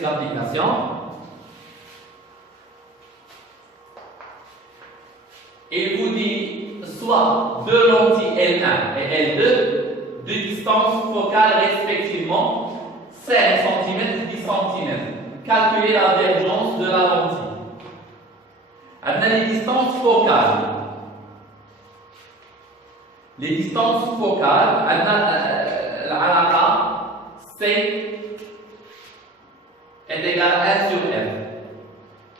d'application. Il vous dit soit deux lentilles L1 et L2 de distance focale respectivement 5 cm et 10 cm. Calculez la divergence de la lentille. On a les distances focales. Les distances focales, on a l'alaqa C est égal à 1 sur F.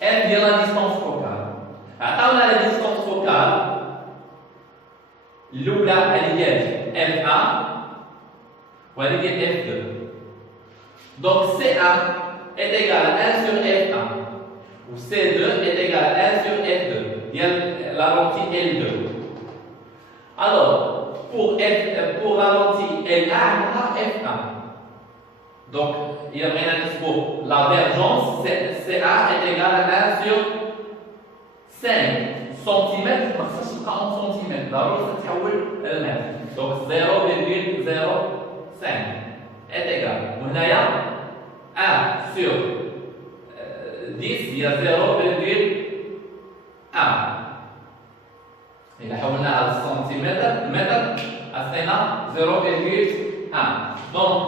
F vient la distance focale. On a la distance focale. L'oula, elle est F1 ou elle est F2. Donc C1 est égal à 1 sur F1 ou C2 est égal à 1 sur F2. Il y a la lentille L2. Alors, pour la lentille L1, on a F1. Donc, il y a rien à dire pour la divergence, C1 est égal à 1 sur 5 cm, ça c'est 40 cm. D'abord, ça تحول المتر. Donc, 0,05 est égal. On a 1 sur 10, il y a 0,1. إذا حولناها على السنتيمتر المتر أعطينا 0,1. Donc,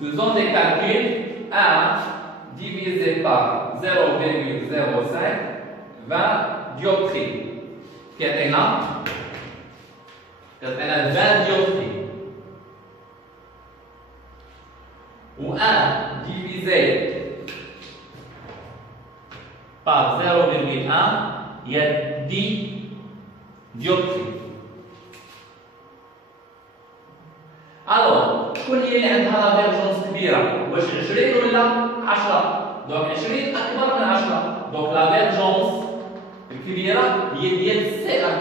faisons des calculs. 1 divisé par 0,05 20 dioptries. كأعطينا 20 dioptries. Ou 1 divisé par 0,1 il y a 10 dioptries. Alors, كل اللي عندها ديفيرجنس كبيره واش 20 ولا 10؟ دونك 20 اكبر من 10. دونك لا ديفيرجنس الكبيره هي ديال سي 1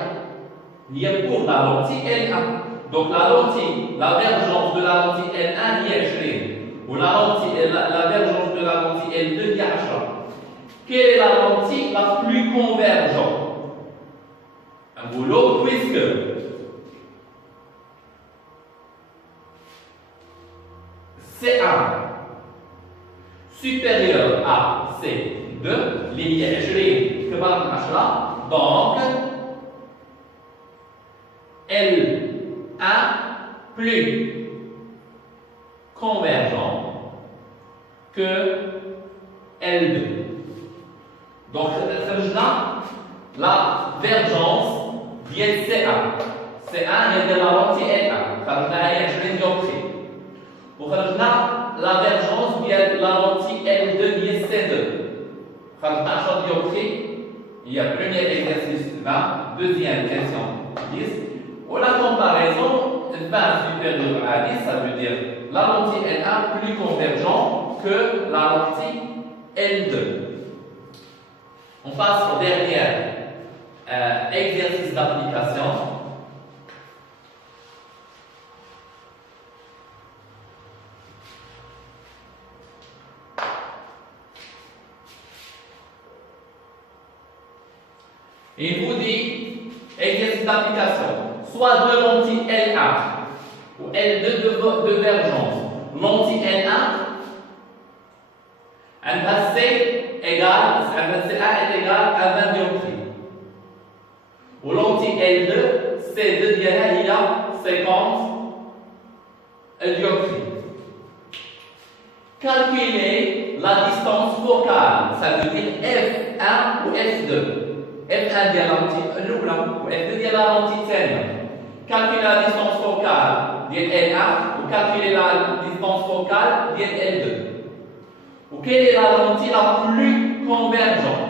هي pour la lentille L1. Donc la lentille, la divergence de la lentille L1 هي 20 ou la divergence de la lentille L2 هي 10. Quelle est la lentille la plus convergente? Un boulot puisque C1 supérieur à C2 اللي هي 20 كبر من 10. Donc L1 plus convergent que L2. Donc خرجنا la divergence ديال C1. C1 هي ديال لا لونتي L1 خرجناها هي 20 dioptries. وخرجنا la divergence ديال لا لونتي L2 ديال C2 خرجنا 10 dioptries. Il y a premier exercice 20, deuxième question 10. Ou la comparaison 20 supérieur à 10, ça veut dire la lentille L1 plus convergent que la lentille L2. On passe au dernier exercice d'application. Il vous dit exercice d'application. Soit deux lentilles L1 ou L2 de divergence. Lentille L1, عندها C égale, C1 est égal à 20 dioptries. Ou lentille L2, C2 ديالها هي 50 dioptries. Calculez la distance focale, ça veut dire F1 ou F2. F1 ديال la lentille الأولى و F2 ديال la lentille الثانية. Calculez la distance focale ديال L1 ou calculez la distance focale ديال L2. Ou quelle est la lentille la plus convergente?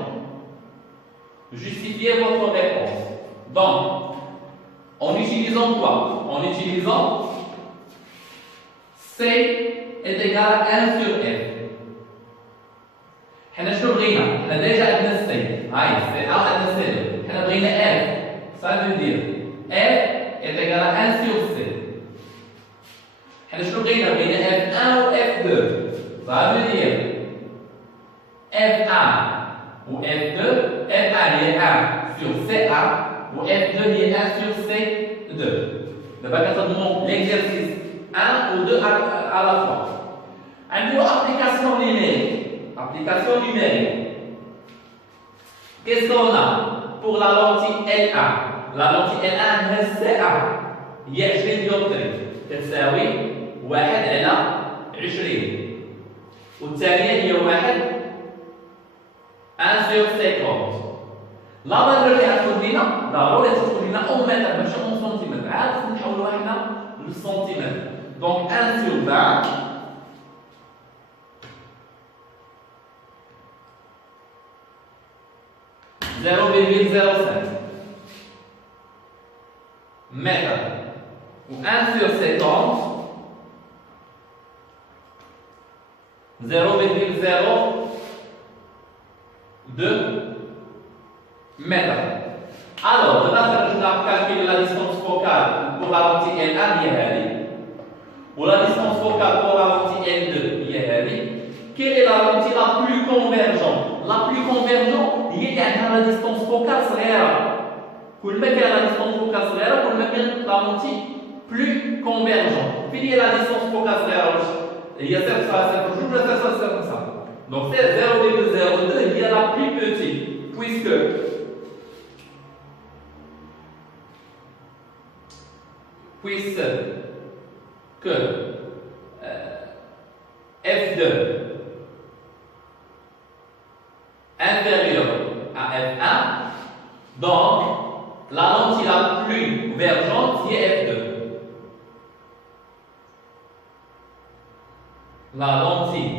Justifiez votre réponse. Donc, en utilisant quoi? En utilisant C est égal à 1 sur F. حنا شنو بغينا؟ حنا ديجا عندنا C. هاي C1 عندنا C2. حنا بغينا F. Ça veut dire F est égal à 1 sur C. حنا شنو بغينا؟ بغينا F1 و F2. Ça veut dire F1 ou F2, F1 est 1 sur C1 ou F2 est 1 sur C2. D'abord, l'exercice 1 ou 2 à la fois. عندنا application numérique. Application numérique. Qu'est-ce qu'on a pour la lentille L1? La lentille L1 هي CA هي 20 ديوبتري تساوي 1 على 20 والثانية هي 1 sur 50. لا valeur اللي غتكون لينا ضروري تكون لينا او متر ماشي اون سنتيمتر عاد نحولوها حنا للسنتيمتر دونك 1 sur 20 0,05 mètre ou 1 sur 50 0,02 mètre. Alors, on va calculer la distance focale pour la lentille L1 هي هذه ou la distance focale pour la lentille L2 هي هذه. Quelle est la lentille la plus convergente? La plus convergente هي اللي عندها la distance focale صغيرة. كل ما كان la distance focale صغيرة كل ما كان la lentille plus convergente. فين هي la distance focale صغيرة؟ هي 0,02 ولا 0,05. Donc c'est 0,02 هي la plus petite puisque que F2 inférieur à F1, donc la lentille la plus convergente c'est F2. La lentille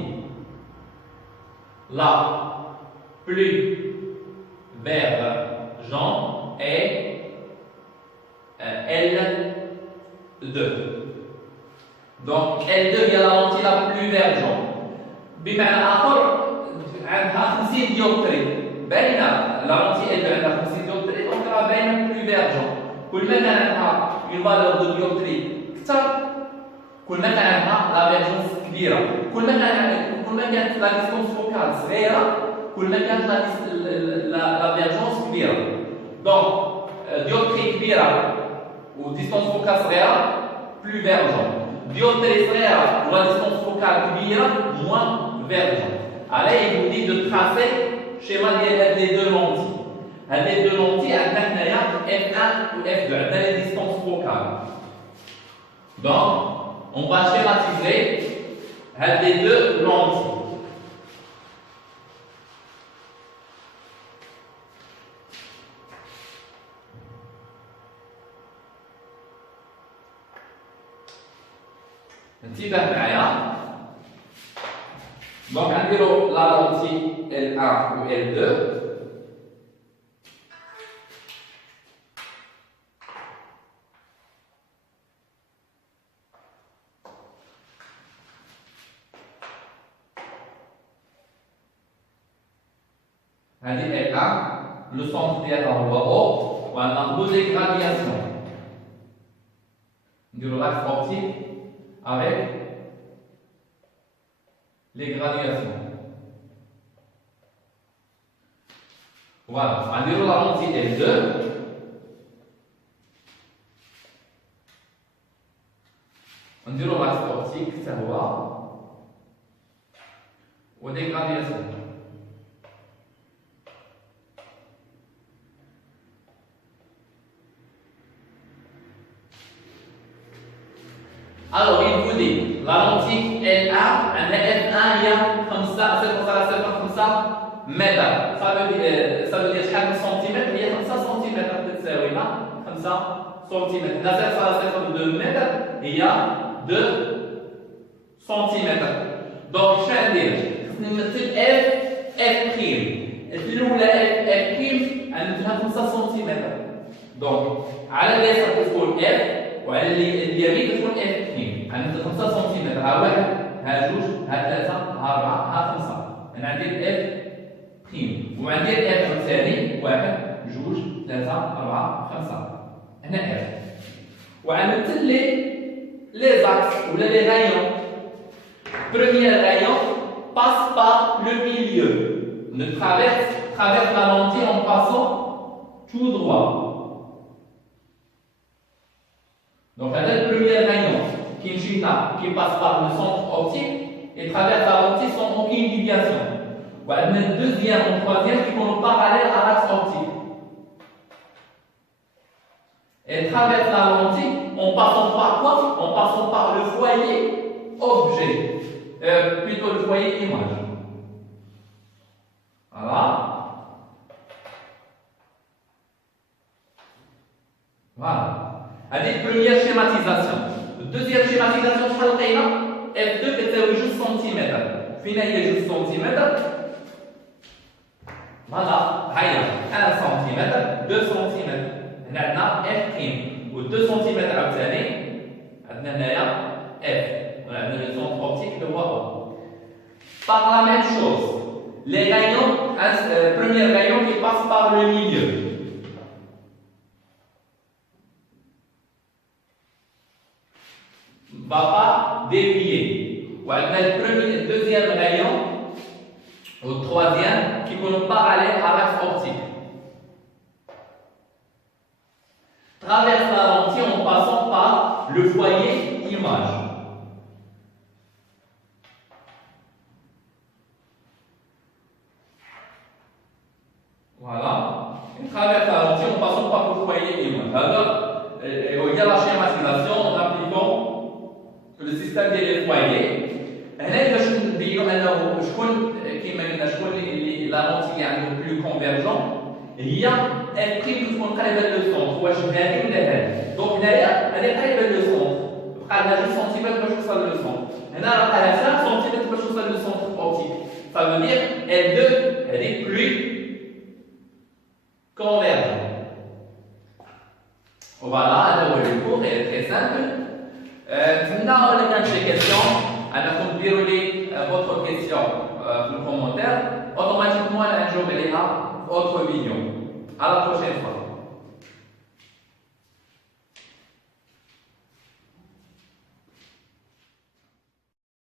la plus convergente est L2. Donc L2 هي la lentille la plus convergente. بمعنى آخر عندها 50 ديوبتري باينة la lentille L2 عندها 50 ديوبتري دونك راه باينة plus convergente. كل ما كان عندها une valeur de dioptrie أكثر كل ما كان عندها la convergence كبيرة. كل ما كانت la distance focale صغيرة كل ما كانت la convergence كبيرة. Donc dioptrie كبيرة ou distance focale صغيرة plus convergente. Dioptrie صغيرة ou la distance focale كبيرة moins convergente. Alors il vous dit de tracer schéma des deux lentilles. Les deux lentilles عندنا هنايا F1 ou F2 عندنا les distances focales. Donc on va schématiser les deux lentilles. انتبه معايا. Donc نديرو la lentille L1 ou L2. هذه L1 le centre ديالها هو O وغناخدو لي gradation. نديرو l'axe optique avec les graduations. Voilà, on va dire la lentille L2. On dit l'axe optique, ça va. Ou des graduations. Alors, il vous dit, la lentille L1, un F1, il y a comme ça, c'est comme ça, mètre. Ça veut dire chaque centimètre, il y a comme ça centimètres, peut-être, oui, là, comme ça, centimètres. Là, c'est 2 mètres, il y a 2 centimètres. Donc, je vais dire, F prime. Et puis, nous, la F prime, elle a comme ça centimètres. Donc, à la base, ça peut être F. وعلى اليمين تكون اف 2 عندنا 5 سنتيمتر ها 1 ها 2 ها 3 ها 4 ها 5 انا عندي اف بريم وعندي الاف الثاني 1 2 3 4 5 هنا اف وعملت لي زاكس ولا لي رايون premier rayon passe par le milieu ne traverse la lentille en passant tout droit. Donc, le premier rayon qui passe par le centre optique et traverse le deuxième ou troisième qui sont parallèles à l'axe optique. Elle traverse la lentille en passant par quoi? En passant par le foyer objet, plutôt le foyer image. Voilà. Voilà. Avec première schématisation. Deuxième schématisation, F2 est juste centimètre. Finalement, il est juste centimètre. Voilà. 1 cm, 2 cm. On a F'. Ou 2 cm à on a F. On a le centre optique de voie. Par la même chose, les rayons, premier rayon qui passe par le milieu. Va pas dévier. Ou le deuxième rayon, au troisième, qui est parallèle à l'axe optique. Traverse la lentille en passant par le foyer image. Voilà. Il traverse la lentille en passant par le foyer image. Alors, il y a la schématisation en appliquant le système des foyers. هنا باش نبينوا انه شكون كيما قلنا شكون اللي لا لونتي عنده بلو كونفيرجون هي ان بريم تكون قريبه للسونتر واش هذه ولا هذه دونك هنايا هذه قريبه للسونتر بقى لها 2 سنتيمتر باش توصل للسونتر هنا راه بقى لها 5 سنتيمتر باش توصل للسونتر اوبتيك فا دير ال 2 هذه بلو كونفيرجون فوالا هذا هو لو كور est très simple. Maintenant, on a des questions. Alors, vous pouvez votre question dans le commentaire. Automatiquement, un jour, il y a autre vidéo. À la prochaine fois.